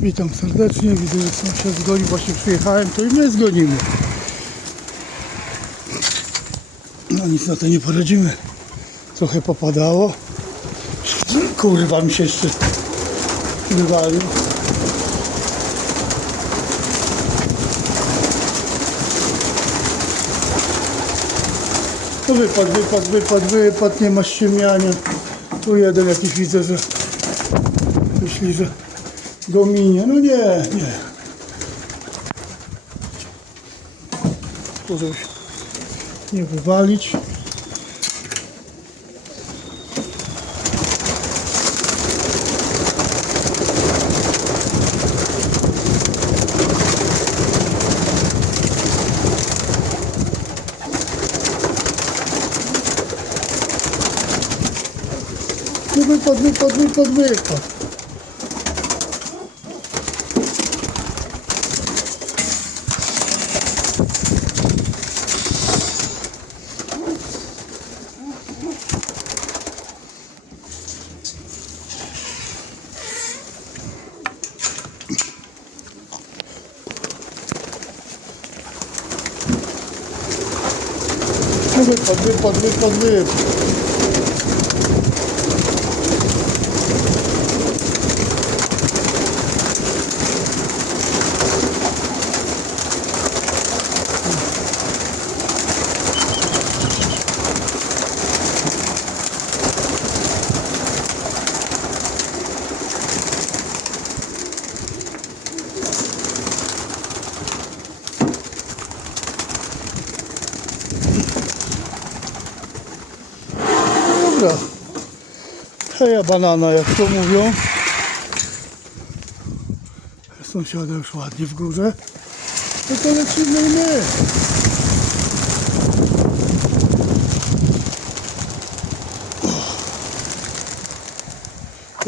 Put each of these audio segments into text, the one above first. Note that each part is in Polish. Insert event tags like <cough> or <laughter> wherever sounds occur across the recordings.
Witam serdecznie, widzę, że sąsiad zgonił, właśnie przyjechałem, to i my zgonimy. No nic na to nie poradzimy. Trochę popadało. Kurwa mi się jeszcze wywalił. No wypadł, wypadł, wypadł, wypadł, nie ma ściemiania. Tu jeden jakiś widzę, że myśli, że go minie. No nie, nie. Się nie wywalić. No wypadł, wypadł, wypadł, wypadł. No wypadł, wypadł, wypadł, wypadł. Dobra. Heja banana, jak to mówią. Sąsiada już ładnie w górze. No to lecimy i my.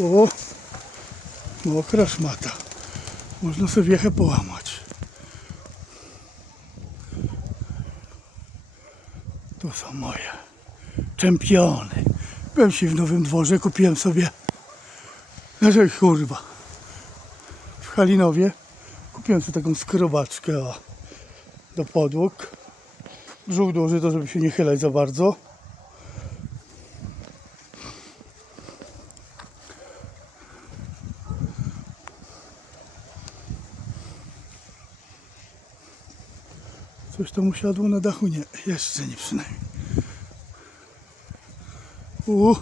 O, mokra szmata. Można sobie wiechę połamać. To są moje czempiony. Byłem się w Nowym Dworze, kupiłem sobie, znaczy kurwa, w Halinowie kupiłem sobie taką skrobaczkę o, do podłóg. Brzuch duży, to żeby się nie chylać za bardzo. Coś tam usiadło na dachu? Nie, jeszcze nie przynajmniej. U,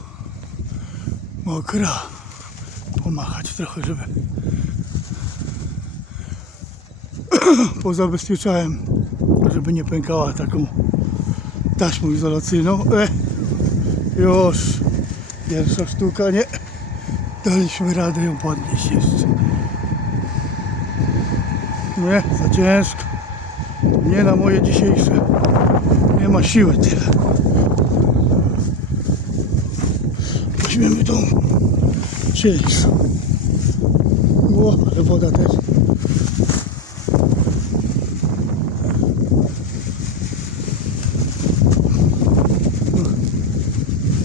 mokra. Pomachać trochę, żeby <clears throat> pozabezpieczałem, żeby nie pękała taką taśmą izolacyjną. E, już pierwsza sztuka, nie. Daliśmy radę ją podnieść jeszcze. Nie, za ciężko. Nie na moje dzisiejsze. Nie ma siły tyle. Weźmiemy tą. O, ale woda też.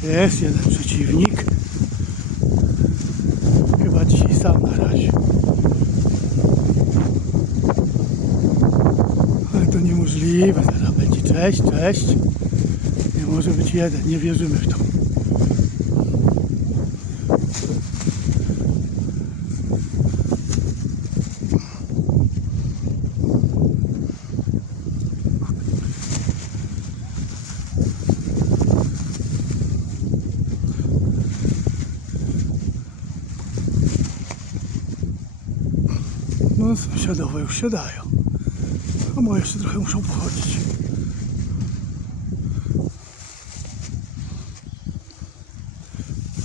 Jest jeden przeciwnik. Chyba dzisiaj sam na razie. Ale to niemożliwe. Zaraz będzie cześć, cześć. Nie może być jeden, nie wierzymy w to. Sąsiadowe już siadają. A moje jeszcze trochę muszą pochodzić.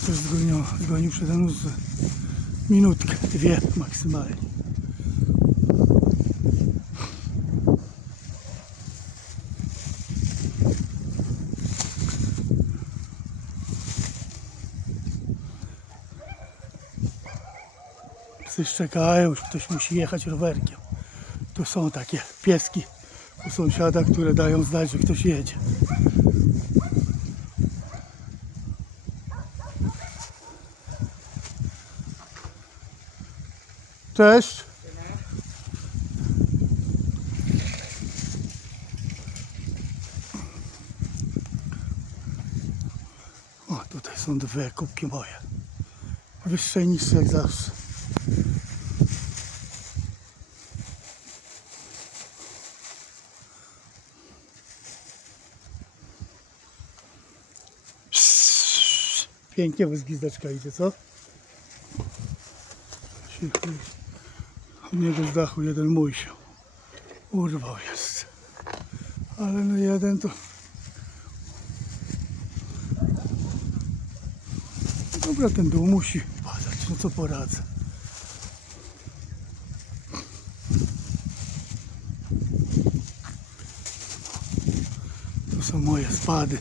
Też zgonił, zgonił przede mną minutkę, dwie maksymalnie. Psy szczekają, już ktoś musi jechać rowerkiem. Tu są takie pieski u sąsiada, które dają znać, że ktoś jedzie. Cześć. O, tutaj są dwie kubki moje. Wyższe niższe jak zawsze. Pięknie bez gwizdeczka idzie, co? Od niego z dachu jeden mój się urwał jest. Ale no jeden to... Dobra, ten dół musi padać, no co poradzę. To są moje spady.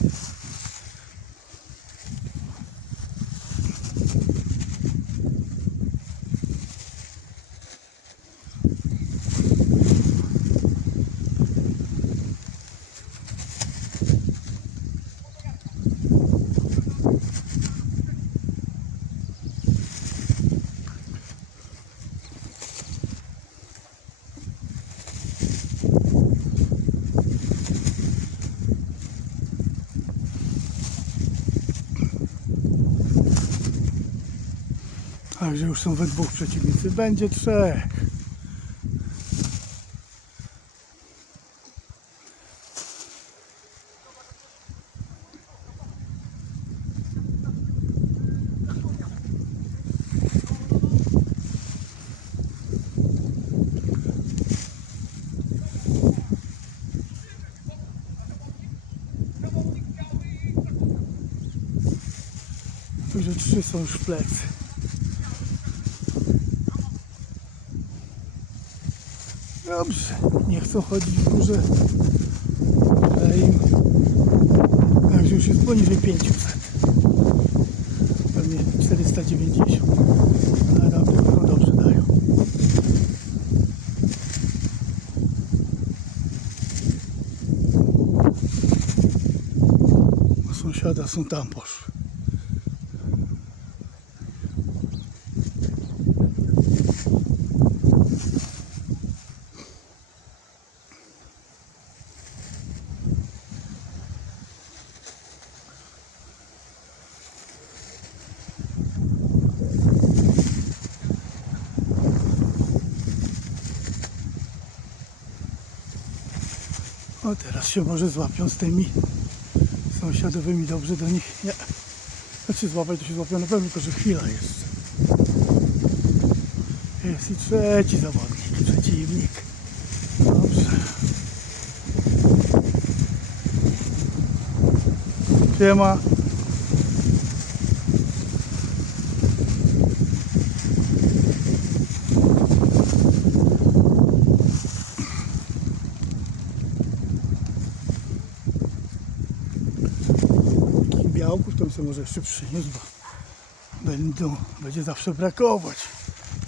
Także już są we dwóch przeciwnicy. Będzie trzech. Także trzy są już w plecy. Dobrze, nie chcą chodzić w górze. Ale im także już jest poniżej 500. Pewnie 490. Ale nam tylko dobrze dają. Sąsiada są tam poszły. O teraz się może złapią z tymi sąsiadowymi dobrze do nich. Nie. Znaczy złapać to się złapią na pewno, tylko że chwila jest. Jest i trzeci zawodnik, przeciwnik. Dobrze. Siema. takich białków to bym sobie może jeszcze przyniósł, bo będą, będzie zawsze brakować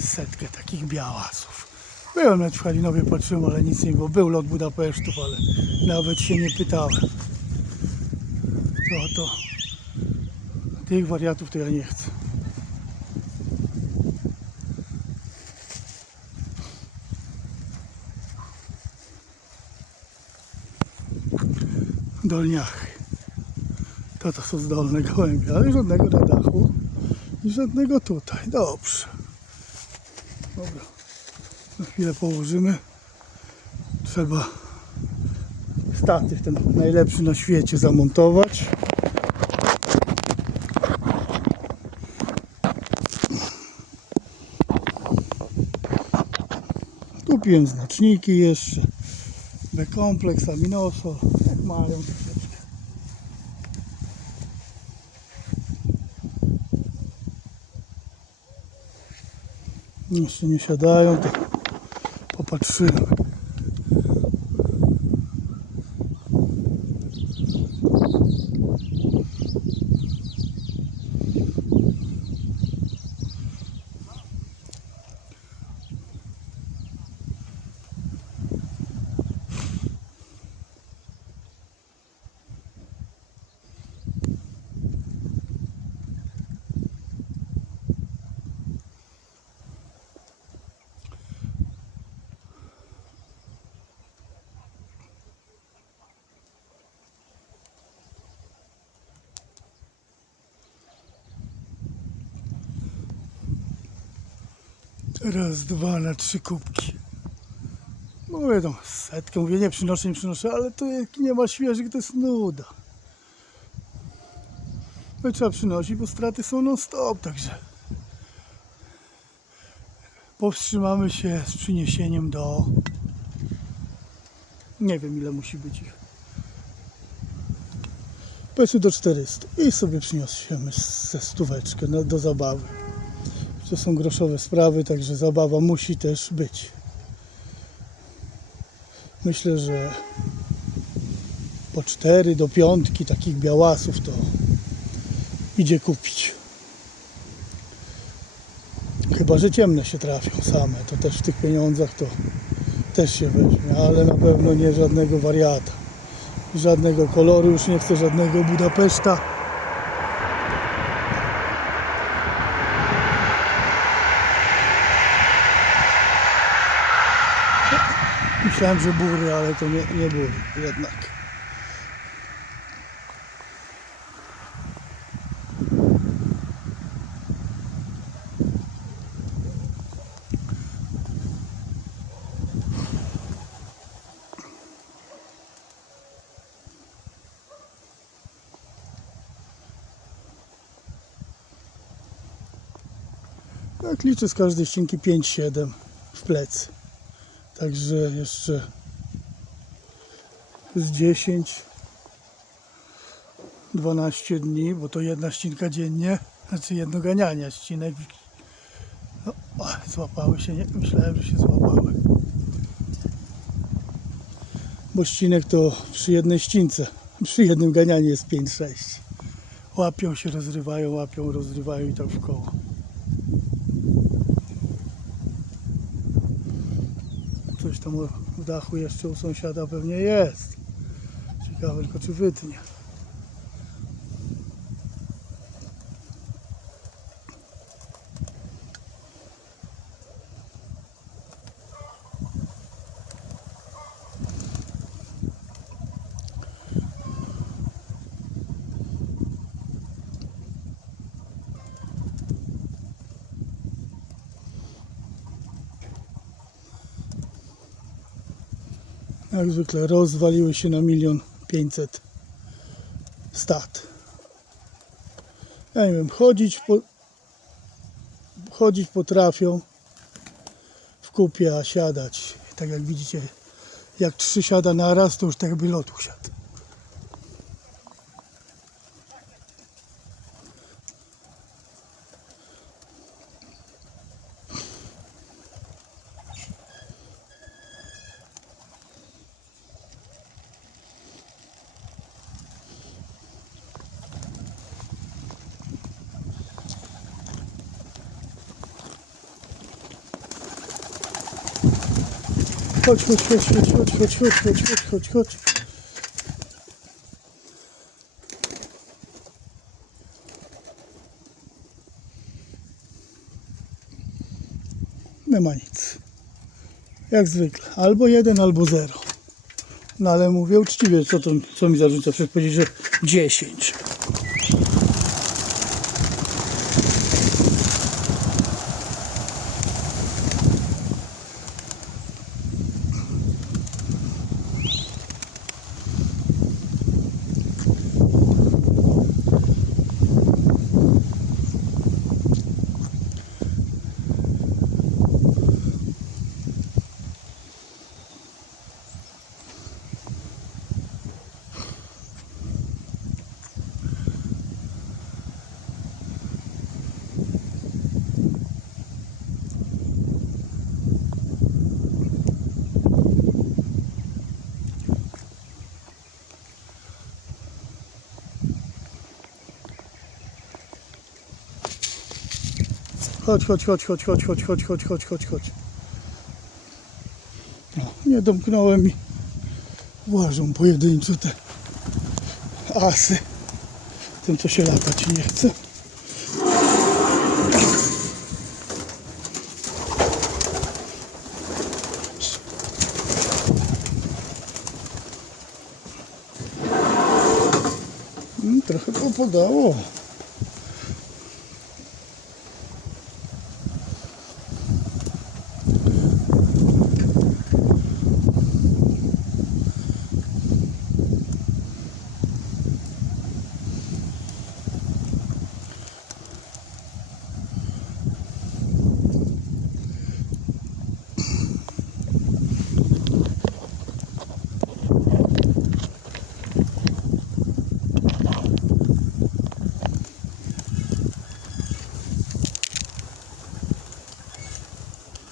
setkę takich białasów. Byłem nawet w Halinowie, patrzyłem, ale nic nie było. Był lot Budapesztów, ale nawet się nie pytałem. To, to tych wariatów to ja nie chcę. Dolniachy. To to są zdolne gołębie, ale żadnego na dachu i żadnego tutaj. Dobrze. Dobra. Na chwilę położymy. Trzeba statyw ten najlepszy na świecie zamontować. Kupiłem znaczniki jeszcze. B-kompleks, aminosol. Jak mają повністю не сядають по подшину. Raz, dwa na trzy kubki. Mówię tam setkę, mówię nie przynoszę, nie przynoszę, ale to jak nie ma świeżych, to jest nuda. No i trzeba przynosić, bo straty są non stop, także powstrzymamy się z przyniesieniem do nie wiem ile musi być ich. Powiedzmy do 400 i sobie przyniosłem ze stóweczkę no, do zabawy. To są groszowe sprawy, także zabawa musi też być. Myślę, że po 4 do piątki takich białasów to idzie kupić. Chyba, że ciemne się trafią same, to też w tych pieniądzach to też się weźmie, ale na pewno nie żadnego wariata. Żadnego koloru, już nie chcę żadnego Budapeszta. Myślałem, że bury, ale to nie, nie bury jednak. Tak liczę z każdej ścinki 5-7 w plecy. Także jeszcze z 10 12 dni, bo to jedna ścinka dziennie, znaczy jedno ganianie ścinek. No, złapały się, nie? Myślałem, że się złapały. Bo ścinek to przy jednej ścince, przy jednym ganianiu jest 5-6. Łapią się, rozrywają, łapią, rozrywają i tak w koło. Coś tam w dachu jeszcze u sąsiada pewnie jest. Ciekawe tylko czy wytnie. Jak zwykle rozwaliły się na milion pięćset stat. Ja nie wiem, chodzić po, chodzić potrafią w kupie, a siadać. Tak jak widzicie, jak trzy siada na raz, to już tak jakby lot usiadł. Chodź, chodź, chodź, chodź, chodź, chodź, chodź, chodź, chodź, chodź, chodź. Nie ma nic. Jak zwykle. Albo jeden, albo zero. No ale mówię uczciwie, co, to, co mi zarzuca? Przecież powiedzieć, że 10. Chodź, chodź, chodź, chodź, chodź, chodź, chodź, chodź, chodź, chodź, chodź. No, nie domknąłem i włażą pojedynczo te asy. Tym, co się latać nie chce. Mm, Trochę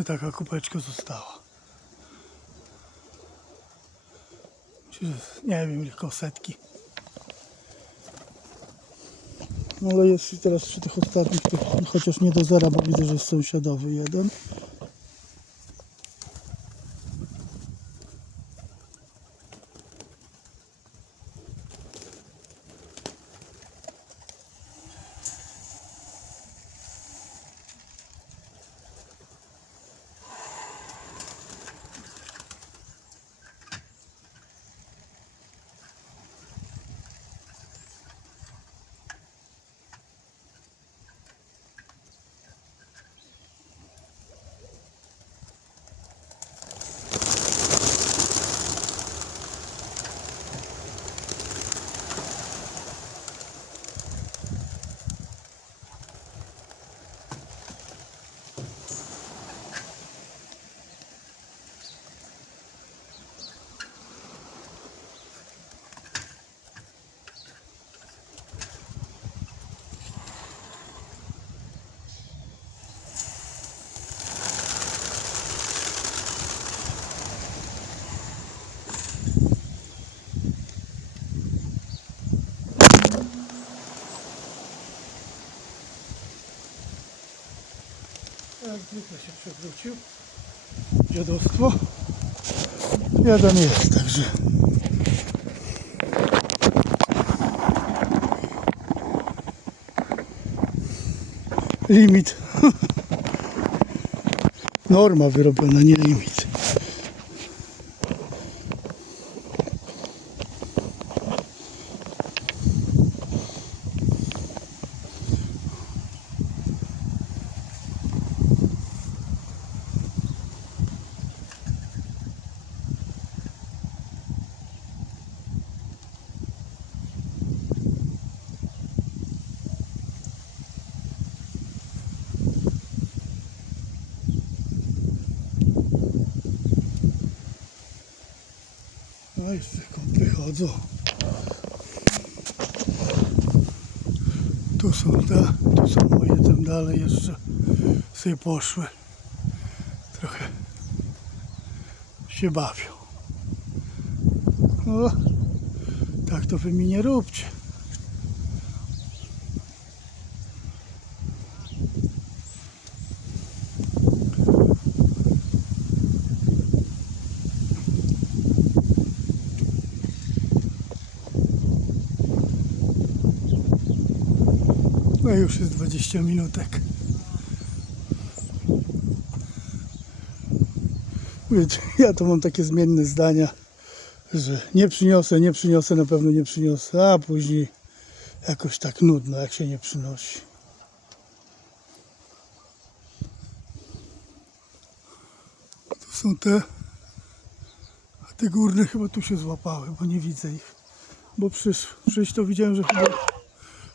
Jeszcze taka kupeczka została. Nie wiem, koło setki. No ale jest teraz przy tych ostatnich, tych, chociaż nie do zera, bo widzę, że jest sąsiadowy jeden. Jak zwykle się przewrócił. Dziadostwo. Jeden jest, także. Limit. <laughs> Norma wyrobiona, nie limit. A jeszcze kąpy chodzą. Tu są te, tu są moje, tam dalej jeszcze sobie poszły. Trochę się bawią. O, tak to wy mi nie róbcie. No już jest 20 minutek. Wiecie, ja to mam takie zmienne zdania, że nie przyniosę, nie przyniosę, na pewno nie przyniosę, a później jakoś tak nudno, jak się nie przynosi. To są te, a te górne chyba tu się złapały, bo nie widzę ich. Bo przyszły. Przyjść to widziałem, że chyba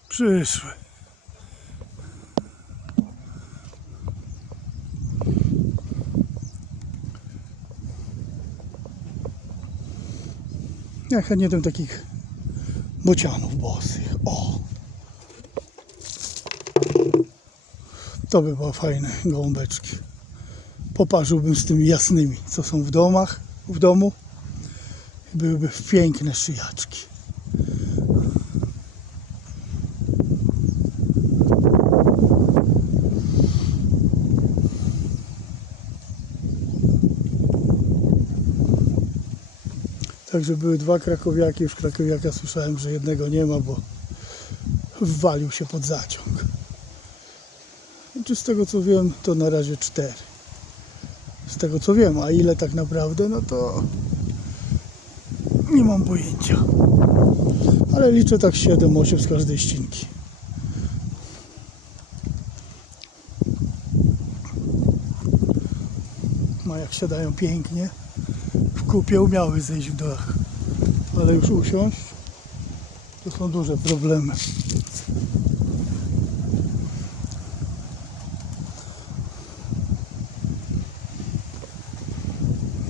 przyszły. Ja chętnie tam takich bocianów bosych. O! To by było fajne, gołąbeczki. Poparzyłbym z tymi jasnymi, co są w domach, w domu. Byłyby piękne szyjaczki. Także były dwa krakowiaki, już krakowiaka słyszałem, że jednego nie ma, bo wwalił się pod zaciąg. Czy z tego co wiem, to na razie cztery. Z tego co wiem, a ile tak naprawdę, no to nie mam pojęcia. Ale liczę tak 7-8 z każdej ścinki. No jak siadają pięknie kupie umiały zejść w dach, ale już usiąść to są duże problemy.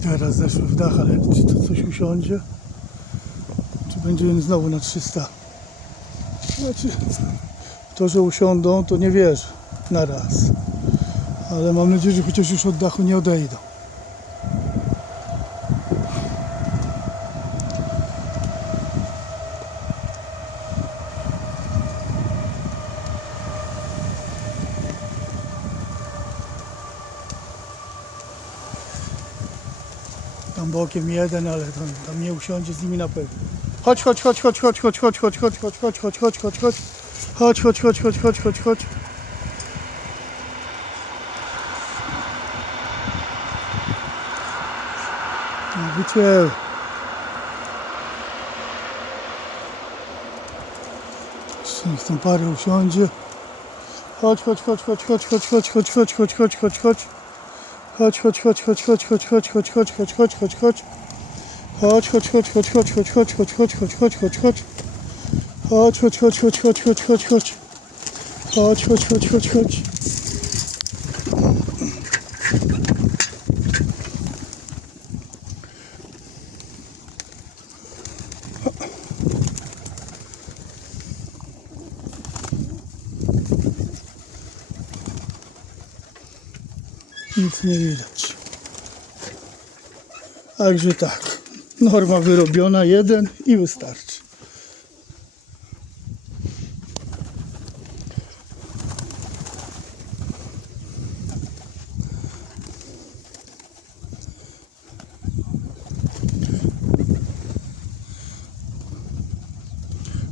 Teraz zeszły w dach, ale czy to coś usiądzie? Czy będzie znowu na 300? Znaczy, to, że usiądą, to nie wierzę na raz. Ale mam nadzieję, że chociaż już od dachu nie odejdą. Tam bokiem jeden, ale tam, tam nie usiądzie z nimi na pewno. Chodź, chodź, chodź, chodź, chodź, chodź, chodź, chodź, chodź, chodź, chodź, chodź, chodź, chodź, chodź. Chodź, chodź, chodź, chodź, chodź, chodź, chodź. Wycięły. Niech tam parę usiądzie. Chodź, chodź, chodź, chodź, chodź, chodź, chodź, chodź, chodź, chodź, chodź, chodź, chodź. Chodź, chodź, chodź, chodź, chodź, chodź, chodź, chodź, chodź, chodź, chodź, chodź, chodź. Chodź, chodź, chodź, chodź, chodź, chodź, chodź, chodź, chodź, chodź, chodź, chodź, chodź. Chodź, chodź, chodź, chodź, chodź, chodź, chodź, chodź. Chodź, chodź, chodź, chodź, chodź. Nic nie widać. Także tak. Norma wyrobiona, jeden i wystarczy.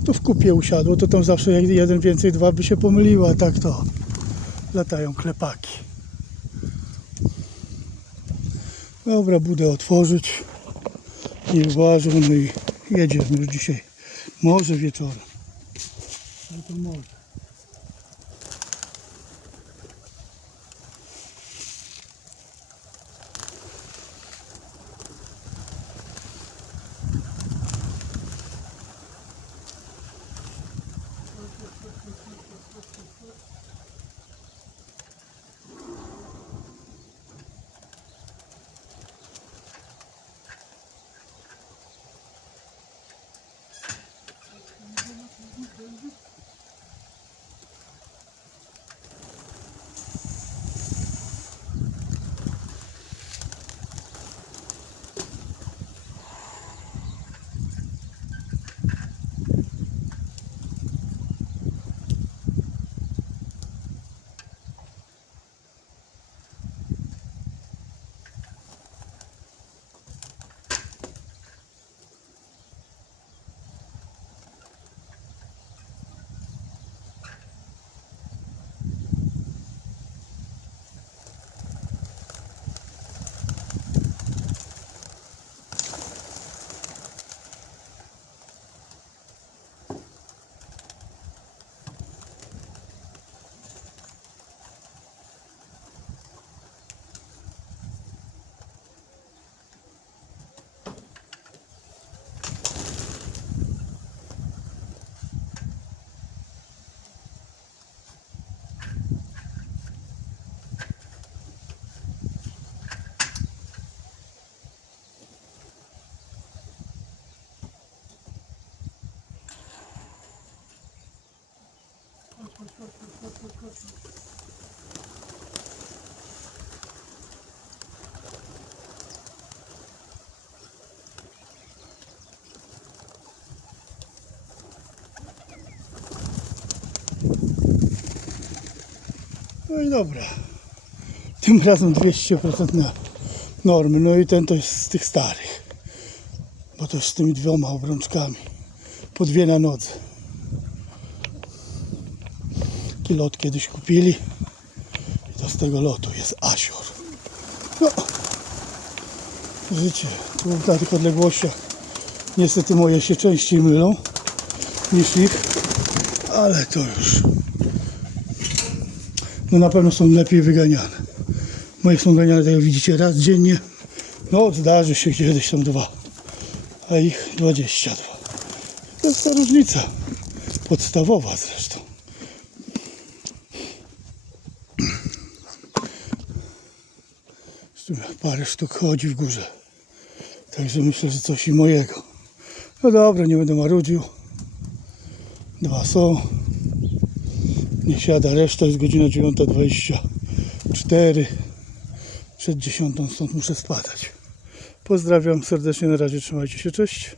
To w kupie usiadło, to tam zawsze jeden więcej, dwa by się pomyliło, a tak to latają klepaki. Dobra, budę otworzyć. Nie uważam, no i jedziemy już dzisiaj. Może wieczorem. Ale to może. No i dobra. Tym razem 200% na normy. No i ten to jest z tych starych. Bo to z tymi dwoma obrączkami. Po dwie na noc. Taki lot kiedyś kupili. I to z tego lotu jest Asior. No. Życie. Tu na tych odległościach niestety moje się częściej mylą niż ich. Ale to już no na pewno są lepiej wyganiane. Moje są ganiane, tak jak widzicie, raz dziennie. No zdarzy się kiedyś są dwa, a ich 22. To jest ta różnica. Podstawowa zresztą. Jeszcze Parę sztuk chodzi w górze. Także myślę, że coś i mojego. No dobra, nie będę marudził. Dwa są. Nie siada reszta, jest godzina 9.24. Przed 10 stąd muszę spadać. Pozdrawiam serdecznie, na razie trzymajcie się, cześć.